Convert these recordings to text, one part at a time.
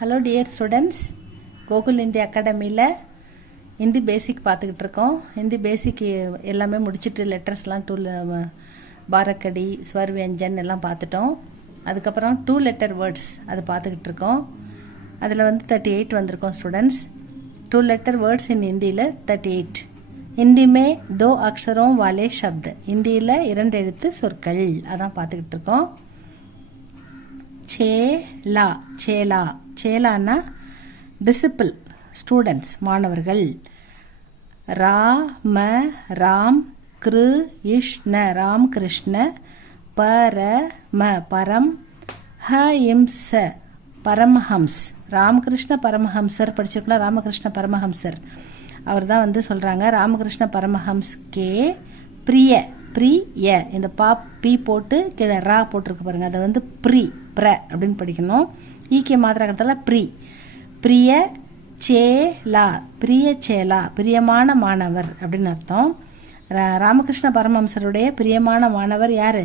Hello dear students, Gokul Hindi அகாடமியில் ஹிந்தி பேசிக் பார்த்துக்கிட்டு இருக்கோம். ஹிந்தி பேசிக் எல்லாமே முடிச்சுட்டு லெட்டர்ஸ்லாம் பாரக்கடி ஸ்வர் வியஞ்சன் எல்லாம் பார்த்துட்டோம். அதுக்கப்புறம் 2 லெட்டர் வேர்ட்ஸ் அது பார்த்துக்கிட்டு இருக்கோம். அதில் 38 வந்திருக்கோம் ஸ்டூடெண்ட்ஸ். 2 லெட்டர் வேர்ட்ஸ் இன் ஹிந்தியில் 38. ஹிந்தி மே 2 அக்ஷரோं वाले शब्द, ஹிந்தியில் 2 எழுத்து சொற்கள் அதான் பார்த்துக்கிட்டு இருக்கோம். சேலா சேலா சேலான்னா டிசிப்பிள் ஸ்டூடெண்ட்ஸ் மாணவர்கள். ராம ராம் கிருஷ்ண ராம் கிருஷ்ண பரம பரம் ஹிம்ச பரமஹம்ஸ் ராமகிருஷ்ண பரமஹம்சர் படிச்சிருக்கலாம். ராமகிருஷ்ண பரமஹம்சர் அவர் தான் சொல்கிறாங்க. ராமகிருஷ்ண பரமஹம்ஸ் கே பிரிய பிரிய இந்த பி போட்டு கீழே ரா போட்டிருக்கு பாருங்கள். அதை ப்ர அப்படின்னு படிக்கணும். ஈக்கிய மாத்திரை கட்டத்தில் பிரிய சேலா பிரிய சேலா பிரியமான மாணவர் அப்படின்னு அர்த்தம். ராமகிருஷ்ண பரமஹம்சருடைய பிரியமான மாணவர் யார்?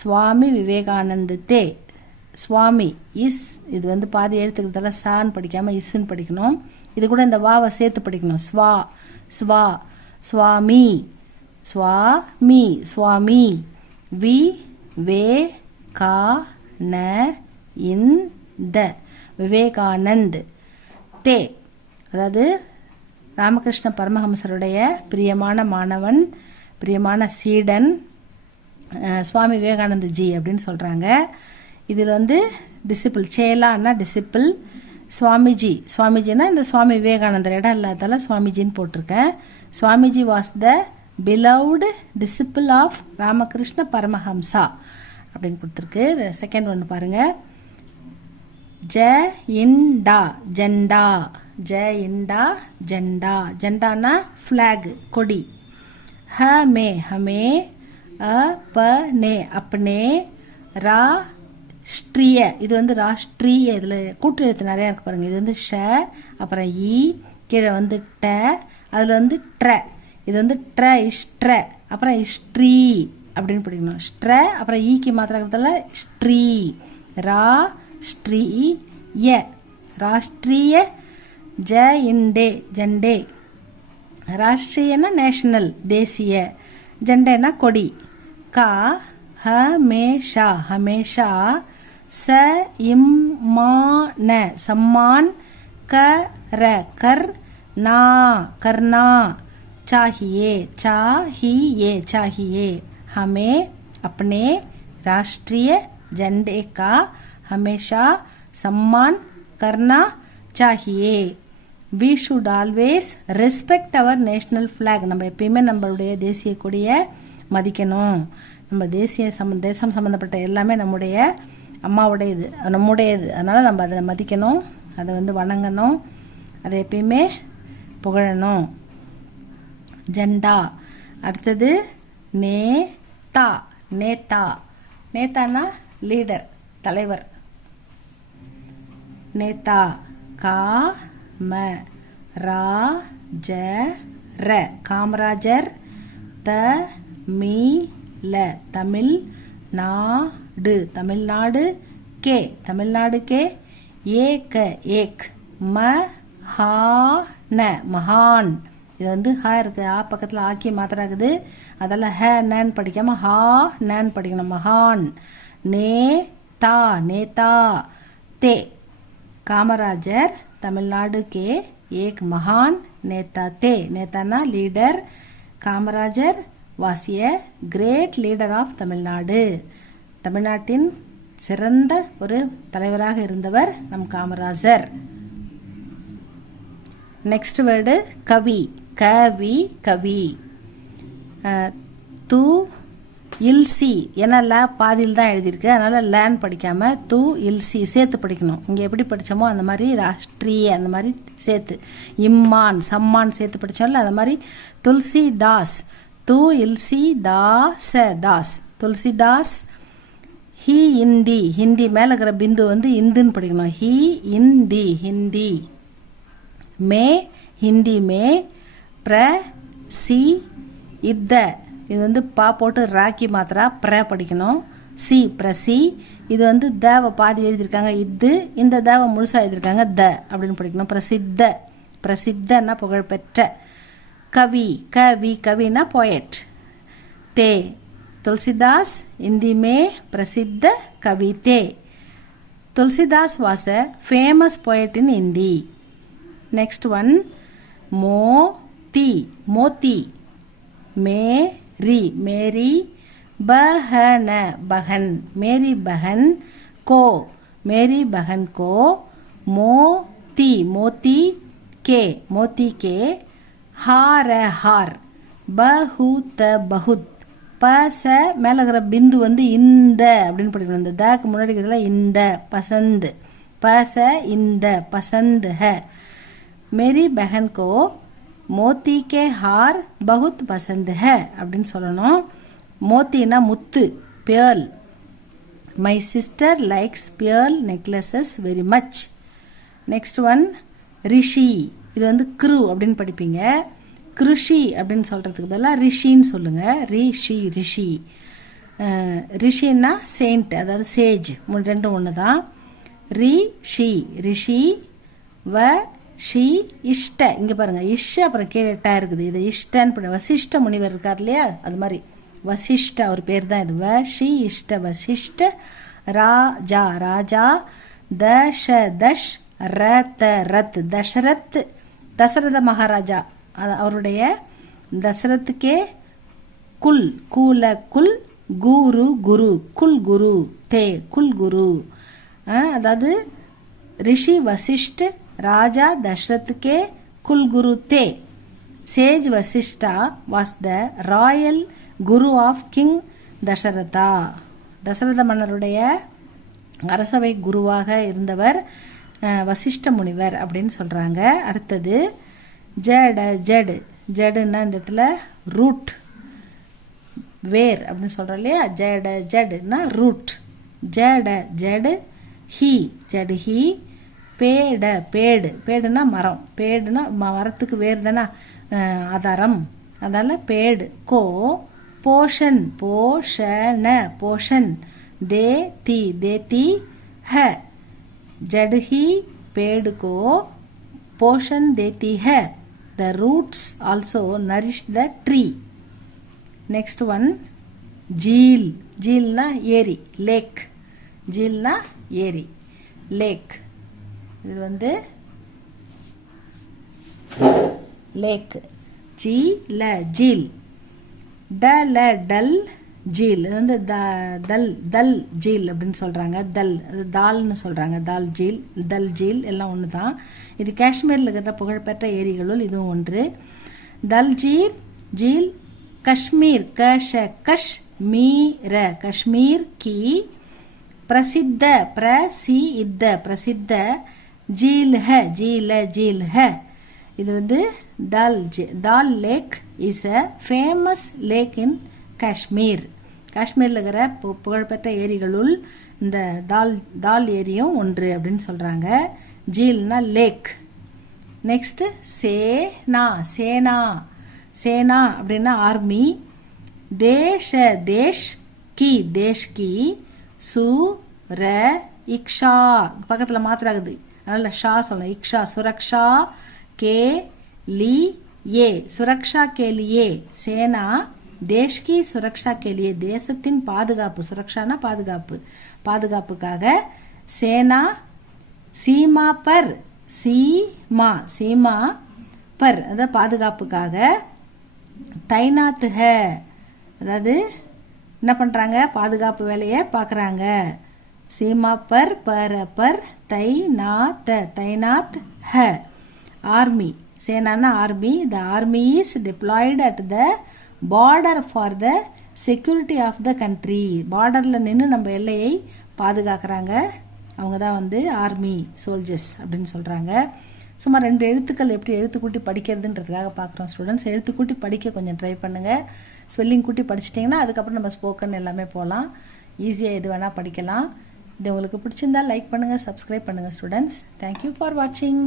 சுவாமி விவேகானந்த தே. சுவாமி இஸ் இது பாதி எழுத்துக்கிறதால சான்னு படிக்காமல் இஸ்ன்னு படிக்கணும். இது கூட இந்த வாவை சேர்த்து படிக்கணும். ஸ்வா ஸ்வா சுவாமி சுவாமி சுவாமி வி வே கா ந இந்த விவேகானந்த் தே, அதாவது ராமகிருஷ்ண பரமஹம்சருடைய பிரியமான மாணவன், பிரியமான சீடன் சுவாமி விவேகானந்த ஜி அப்படின்னு சொல்கிறாங்க. இதில் டிசிப்பிள் சேலான்னா டிசிப்பிள். சுவாமிஜி சுவாமிஜின்னா இந்த சுவாமி விவேகானந்தர் இடம் இல்லாதால சுவாமிஜின்னு போட்டிருக்கேன். Swamiji was the beloved disciple of Ramakrishna Paramahamsa அப்படின்னு கொடுத்துருக்கு. செகண்ட் ஒன்று பாருங்கள். ஜ இண்டா ஜெண்டா ஜ இண்டா ஜெண்டா ஜெண்டானா ஃப்ளாக் கொடி. ஹமே ஹமே அப்னே அப்னே ராஷ்ட்ரிய இது ராஷ்ட்ரிய இதில் கூட்டு எழுத்து நிறையா இருக்கு பாருங்கள். இது ஷ அப்புறம் இ கீழே ட அதில் ட்ர இது ட்ர இஷ்ட்ர அப்புறம் இஷ்ட்ரீ அப்படின்னு படிக்கணும். ஸ்ட்ர அப்புறம் ஈக்கு மாத்திரத்தில் ஸ்ட்ரீ ரா ஸ்ட்ரீய ராஷ்ட்ரிய ஜ இண்டே ஜெண்டே. ராஷ்ட்ரியன்னா நேஷனல் தேசிய, ஜெண்டேனா கொடி. கா ஹமேஷா ஹமேஷா ச இம்மான சம்மான் கர கர் நா கர்னா चाहिए चाहिए चाहिए हमें अपने राष्ट्रीय झंडे का हमेशा सम्मान करना चाहिए. We should always respect our national flag. நம்ம எப்பயுமே நம்மளுடைய தேசிய கொடியை மதிக்கணும். நம்ம தேசம் சம்மந்தப்பட்ட எல்லாமே நம்முடைய அம்மாவுடையது நம்முடையது. அதனால் நம்ம அதை மதிக்கணும், அதை வணங்கணும், அதை எப்பயுமே புகழணும். ஜெண்டா. அடுத்தது நேதா நேதா நேதானா லீடர் தலைவர். நேதா கா ம ரா ஜ ர காமராஜர் த மீ ல தமிழ் நாடு தமிழ்நாடு கே தமிழ்நாடு கே ஏக ஏக் ம ஹா ந மகான் இது ஹ இருக்குது. ஆ பக்கத்தில் ஆக்கி மாத்திராகுது, அதெல்லாம் ஹ நன்னு படிக்காமல் ஹா நன்னு படிக்கணும். மகான். நேதா நேதா தே காமராஜர் தமிழ்நாடு கே ஏக் மகான் நேதா தே. நேதானா leader. Kamarajar was a great leader of Tamil Nadu. தமிழ்நாட்டின் சிறந்த ஒரு தலைவராக இருந்தவர் நம் காமராஜர். நெக்ஸ்ட் வேர்டு கவி கவி கவி. து இல்சி ஏன்னா பாதியில் தான் எழுதியிருக்கு, அதனால் லேன் படிக்காமல் து இல்சி சேர்த்து படிக்கணும். இங்கே எப்படி படித்தோமோ அந்த மாதிரி ராஷ்ட்ரிய அந்த மாதிரி சேர்த்து, இம்மான் சம்மான் சேர்த்து படித்தோம்ல அந்த மாதிரி. துளசி தாஸ் து இல்சி தாஸ் தாஸ் துளசி தாஸ். ஹி இந்தி ஹிந்தி மேலே இருக்கிற பிந்து இந்துன்னு படிக்கணும். ஹி இந்தி ஹிந்தி. மே ஹிந்தி மே ப்ர சி இத்த இது பா போட்டு ராக்கி மாத்திரா ப்ர படிக்கணும். சி பிரசி. இது வந்து தவை பாதி எழுதியிருக்காங்க, இது இந்த தவை முழுசாக எழுதியிருக்காங்க, த அப்படின்னு படிக்கணும். பிரசித்த, பிரசித்தன்னா புகழ்பெற்ற. கவி, கவி, கவினா போயட். தே துளசிதாஸ் हिंदी में प्रसिद्ध कवि थे. Tulsidas was a famous poet in Hindi. Next one, मोती, मोती. मेरी, मेरी. बहन, बहन, मेरी बहन को, मेरी बहन को. मोती, मोती के, मोती के. हार, हार. बहुत, बहुत. பச மேலே இருக்கிற பிந்து வந்து இந்த அப்படின்னு படிக்கணும். இந்த தக்கு முன்னாடி இருக்கிறதுல இந்த, பசந்து. பச இந்த, பசந்து ஹ. மேரி பஹன் கோ மோத்தி கே ஹார் பகுத் பசந்த் ஹ அப்படின்னு சொல்லணும். மோத்தினா முத்து, pearl. My sister likes pearl necklaces very much. Next one, ரிஷி. இது வந்து க்ரு அப்படின்னு படிப்பீங்க. கிருஷி அப்படின்னு சொல்கிறதுக்கு பதிலாக ரிஷின்னு சொல்லுங்கள். ரிஷி, ரிஷி. ரிஷின்னா செயின்ட், அதாவது சேஜ். ரெண்டும் ஒன்று தான். ரிஷி, ரிஷி. வ ஷி, இஷ்ட. இங்கே பாருங்கள், இஷ் அப்புறம் கேட்டா இருக்குது. இது இஷ்டன்னு பண்ண. வசிஷ்ட முனிவர் இருக்கார் இல்லையா, அது மாதிரி வசிஷ்ட அவர் பேர் தான் இது. வ ஷி இஷ்ட, வசிஷ்ட. ராஜா, ராஜா. தஷ, தஷ். ரத், ரத். தசரத், தசரத மகாராஜா அவருடைய. தசரத்துக்கே குல், கூல குல். குரு, குரு. குல் குரு. தே குல் குரு. அதாவது ரிஷி வசிஷ்ட ராஜா தசரத்துக்கே குல் குரு தே. Sage Vasishtha was the royal guru of king Dasharatha. Dasharatha மன்னருடைய அரசவை குருவாக இருந்தவர் வசிஷ்ட முனிவர் அப்படின்னு சொல்கிறாங்க. அடுத்தது ஜட, ஜடு. ஜடுன்னா இந்த இடத்துல ரூட், வேர் அப்படின்னு சொல்கிறோம் இல்லையா. ஜட, ஜடுன்னா ரூட். ஜட, ஜடு. ஹி, ஜடு ஹி. பேட, பேடு. பேடுனா மரம். பேடுனா மரத்துக்கு வேர் தானே ஆதாரம், அதனால் பேடு. கோ போஷன், போஷண, போஷன். दे ती, देती है. जड़ ही पेड़ को पोषण देती है. The roots also nourish the tree. Next one, झील. झील ना ஏரி, lake. झील ना ஏரி, lake. இது வந்து lake. झील, झील. डल, डल. ஜீல். இது வந்து தல், தல் ஜீல் அப்படின்னு சொல்கிறாங்க. தல், அது தால்னு சொல்கிறாங்க. தால் ஜீல், தல் ஜீல் எல்லாம் ஒன்று தான். இது காஷ்மீரில் இருக்கிற புகழ்பெற்ற ஏரிகளுள் இதுவும் ஒன்று. தல் ஜீல், ஜீல். கஷ்மீர், கஷ, கஷ் மீர. காஷ்மீர் கி பிரசித்த, பிரசித்த, பிரசித்த ஜீல் ஹ. ஜீல, ஜீல் ஹ. இது வந்து Dal lake is a famous lake in Kashmir. காஷ்மீரில் இருக்கிற புகழ்பெற்ற ஏரிகளுள் இந்த தால் ஏரியும் ஒன்று அப்படின்னு சொல்கிறாங்க. ஜீல்னா லேக். நெக்ஸ்ட்டு சேனா, சேனா. சேனா அப்படின்னா ஆர்மி. தேஷ, தேஷ் கி, தேஷ் கி. சு ர இக்ஷா, பக்கத்தில் மாத்திராகுது அதனால் ஷா சொல்லணும். இக்ஷா, சுரக்ஷா கே லி ஏ, சுரக்ஷா கே லியே. சேனா தேஷ் கி சுரக்ஷா கே லியே, தேசத்தின் பாதுகாப்பு. சுரக்ஷானா பாதுகாப்பு, பாதுகாப்புக்காக. சேனா சீமா பர், சீமா, சீமா பர் அதாவது பாதுகாப்புக்காக. தைனாத் ஹ அதாவது என்ன பண்ணுறாங்க, பாதுகாப்பு வேலையை பார்க்குறாங்க. சீமா பர், பர் தைநாத், தைநாத் ஹ. ஆர்மி, சேனானா army. The army is deployed at the border for the security of the country. பார்டரில் நின்று நம்ம எல்லையை பாதுகாக்கிறாங்க. அவங்க தான் வந்து ஆர்மி சோல்ஜர்ஸ் அப்படின்னு சொல்கிறாங்க. சும்மா 2 எழுத்துக்கள் எப்படி எழுத்துக்கூட்டி படிக்கிறதுன்றதுக்காக பார்க்குறோம் ஸ்டூடெண்ட்ஸ். எழுத்துக்கூட்டி படிக்க கொஞ்சம் ட்ரை பண்ணுங்கள். ஸ்பெல்லிங் கூட்டி படிச்சிட்டிங்கன்னா அதுக்கப்புறம் நம்ம ஸ்போக்கன் எல்லாமே போகலாம். ஈஸியாக எது வேணால் படிக்கலாம். இது உங்களுக்கு பிடிச்சிருந்தால் லைக் பண்ணுங்கள், சப்ஸ்கிரைப் பண்ணுங்கள் ஸ்டூடெண்ட்ஸ். தேங்க்யூ ஃபார் வாட்சிங்.